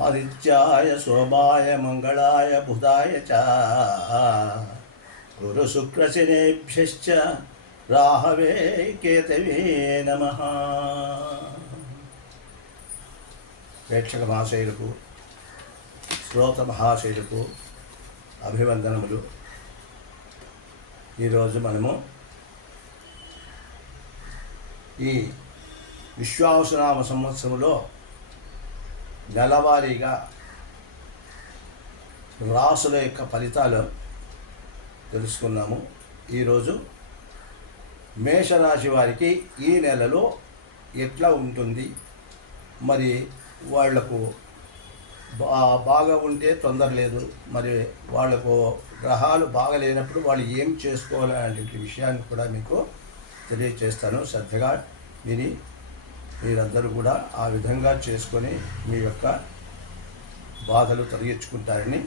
ఆదిత్యాయ శోభాయ మంగళాయ బుధాయ చ. గురు రాహవే కేతవే నమ. ప్రేక్షక మహాశైలకు శ్రోత మహాశయులకు అభివందనములు. ఈరోజు మనము ఈ విశ్వావసనామ సంవత్సరంలో నెలవారీగా రాసుల యొక్క ఫలితాలు తెలుసుకున్నాము. ఈరోజు మేషరాశి వారికి ఈ నెలలో ఎట్లా ఉంటుంది? మరి వాళ్ళకు బా బాగా ఉంటే తొందర లేదు. మరి వాళ్ళకు గ్రహాలు బాగా లేనప్పుడు వాళ్ళు ఏం చేసుకోవాలి అనే విషయాన్ని కూడా మీకు తెలియచేస్తాను. శ్రద్ధగా విని మీరందరూ కూడా ఆ విధంగా చేసుకొని మీ యొక్క బాధలు తొలగించుకుంటారని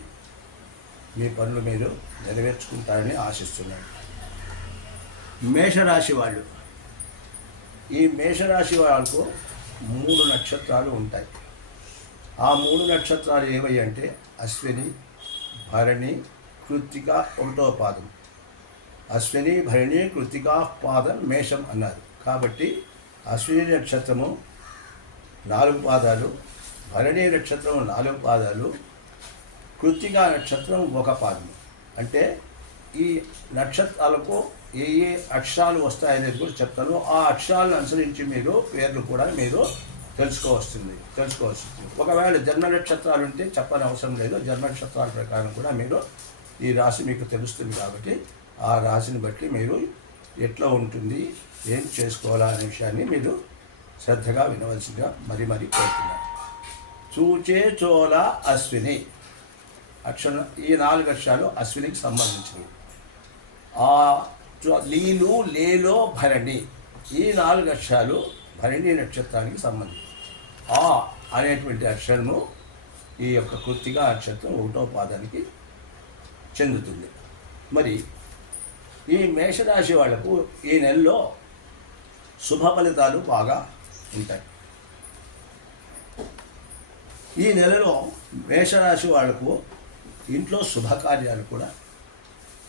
మీ పనులు మీరు నెరవేర్చుకుంటారని ఆశిస్తున్నాను. మేషరాశి వాళ్ళు. ఈ మేషరాశి వాళ్ళకు మూడు నక్షత్రాలు ఉంటాయి. ఆ మూడు నక్షత్రాలు ఏవై అంటే అశ్విని భరణి కృత్తిక ఒకటో పాదం. అశ్విని భరణి కృత్తికా పాదం మేషం అన్నారు. కాబట్టి అశ్విని నక్షత్రము నాలుగు పాదాలు భరణి నక్షత్రం నాలుగు పాదాలు కృత్తికా నక్షత్రం ఒక పాదం అంటే ఈ నక్షత్రాలకు ఏ ఏ అక్షరాలు వస్తాయనేది కూడా చెప్తాను. ఆ అక్షరాలను అనుసరించి మీరు పేర్లు కూడా మీరు తెలుసుకోవస్తుంది తెలుసుకోవస్తుంది ఒకవేళ జన్మ నక్షత్రాలు ఉంటే చెప్పని అవసరం లేదు. జన్మ నక్షత్రాల ప్రకారం కూడా మీరు ఈ రాశి మీకు తెలుస్తుంది కాబట్టి ఆ రాశిని బట్టి మీరు ఎట్లా ఉంటుంది ఏం చేసుకోవాలా అనే విషయాన్ని మీరు శ్రద్ధగా వినవలసిందిగా మరి మరి కోరుతున్నారు చూచే చోళ అశ్విని. అక్షరం ఈ నాలుగు అక్షరాలు అశ్వినికి సంబంధించినవి. ఆ లీలు లేలో భరణి. ఈ నాలుగు అక్షరాలు భరణి నక్షత్రానికి సంబంధించి ఆ అనేటువంటి అక్షరము ఈ యొక్క కృతిగా నక్షత్రం ఒకటో పాదానికి చెందుతుంది. మరి ఈ మేషరాశి వాళ్ళకు ఈ నెలలో శుభ ఫలితాలు బాగా ఉంటాయి. ఈ నెలలో మేషరాశి వాళ్ళకు ఇంట్లో శుభకార్యాలు కూడా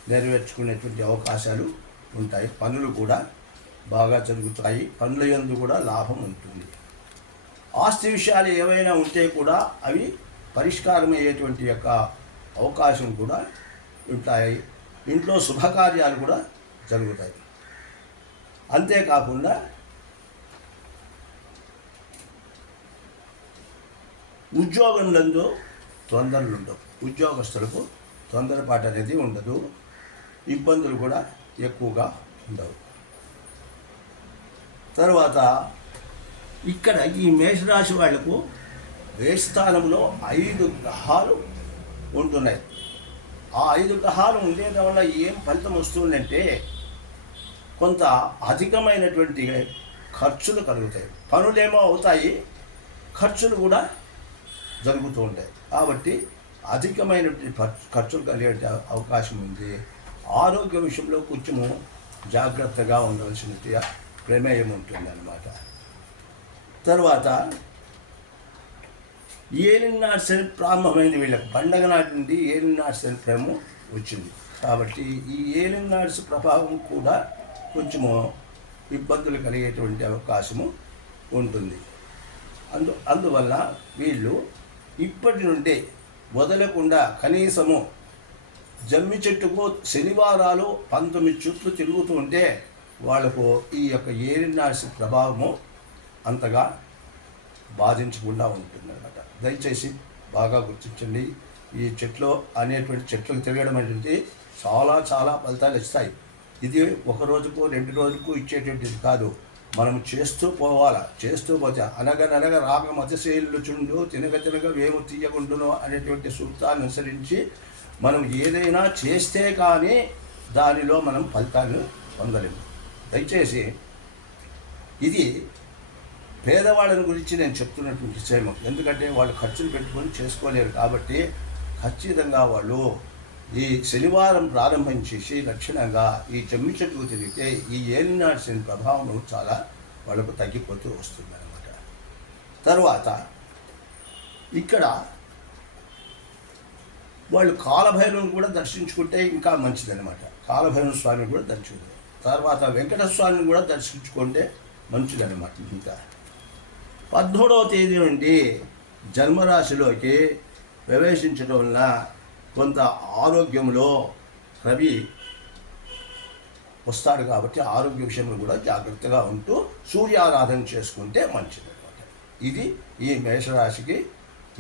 నెరవేర్చుకునేటువంటి అవకాశాలు ఉంటాయి. పనులు కూడా బాగా జరుగుతాయి. పనుల యందు కూడా లాభం ఉంటుంది. ఆస్తి విషయాలు ఏవైనా ఉంటే కూడా అవి పరిష్కారం అయ్యేటువంటి యొక్క అవకాశం కూడా ఉంటాయి. ఇంట్లో శుభకార్యాలు కూడా జరుగుతాయి. అంతేకాకుండా ఉద్యోగంలందు తొందరలు ఉండవు ఉద్యోగస్తులకు తొందరపాటు అనేది ఉండదు. ఇబ్బందులు కూడా ఎక్కువగా ఉండవు. తర్వాత ఇక్కడ ఈ మేషరాశి వాళ్ళకు వేస్థానంలో ఐదు గ్రహాలు ఉంటున్నాయి. ఆ ఐదు గ్రహాలు ఉండేయడం వల్ల ఏం ఫలితం వస్తుందంటే కొంత అధికమైనటువంటి ఖర్చులు కలుగుతాయి. పనులేమో అవుతాయి ఖర్చులు కూడా జరుగుతూ ఉంటాయి. కాబట్టి అధికమైనటువంటి ఖర్చు- ఖర్చులు కలిగే అవకాశం ఉంది. ఆరోగ్య విషయంలో కొంచెము జాగ్రత్తగా ఉండవలసిన ప్రమేయం ఉంటుంది అన్నమాట తర్వాత ఏలినాటి శని ప్రారంభమైంది వీళ్ళకి. పండగ నాటి నుండి ఏలినాటి శని ప్రేమ వచ్చింది. కాబట్టి ఈ ఏలినాటి ప్రభావం కూడా కొంచెము ఇబ్బందులు కలిగేటువంటి అవకాశము ఉంటుంది. అందు అందువల్ల వీళ్ళు ఇప్పటి నుండే వదలకుండా కనీసము జమ్మి చెట్టుకు శనివారాలు పంతొమ్మిది చుట్లు తిరుగుతూ ఉంటే వాళ్ళకు ఈ యొక్క ఏరినాసి ప్రభావము అంతగా బాధించకుండా ఉంటుందన్నమాట. దయచేసి బాగా గుర్తించండి. ఈ చెట్లు అనేటువంటి చెట్లకు తిరగడం అనేది చాలా చాలా ఫలితాలు ఇస్తాయి. ఇది ఒక రోజుకు రెండు రోజుకు ఇచ్చేటటువంటిది కాదు. మనం చేస్తూ పోవాలా? చేస్తూ పోతే అనగననగ రాగ మతశైలు చుండు తినగ తినగ వేము తీయకుండును అనేటువంటి సూత్రాన్ని అనుసరించి మనం ఏదైనా చేస్తే కానీ దానిలో మనం ఫలితాన్ని పొందలేము. దయచేసి ఇది పేదవాళ్ళని గురించి నేను చెప్తున్నటువంటి విషయం ఎందుకంటే వాళ్ళు ఖర్చులు పెట్టుకొని చేసుకోలేరు కాబట్టి ఖచ్చితంగా వాళ్ళు ఈ శనివారం ప్రారంభం చేసి లక్షణంగా ఈ జమ్మి చెట్టుకు తిరిగితే ఈ ఏలినాడు శని ప్రభావం చాలా వాళ్ళకు తగ్గిపోతూ వస్తుంది అనమాట తర్వాత ఇక్కడ వాళ్ళు కాలభైరవుని కూడా దర్శించుకుంటే ఇంకా మంచిదనమాట కాలభైరవ స్వామిని కూడా దర్శించుకుంటారు తర్వాత వెంకటేశ్వర స్వామిని కూడా దర్శించుకుంటే మంచిదనమాట ఇంకా. పద్మూడవ తేదీ నుండి జన్మరాశిలోకి ప్రవేశించడం వలన కొంత ఆరోగ్యంలో రవి వస్తాడు కాబట్టి ఆరోగ్య విషయంలో కూడా జాగ్రత్తగా ఉంటూ సూర్యారాధన చేసుకుంటే మంచిది అనమాట ఇది ఈ మేషరాశికి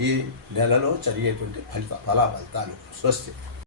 ఈ నెలలో జరిగేటువంటి ఫలిత ఫలాఫలితాలు. స్వస్తి.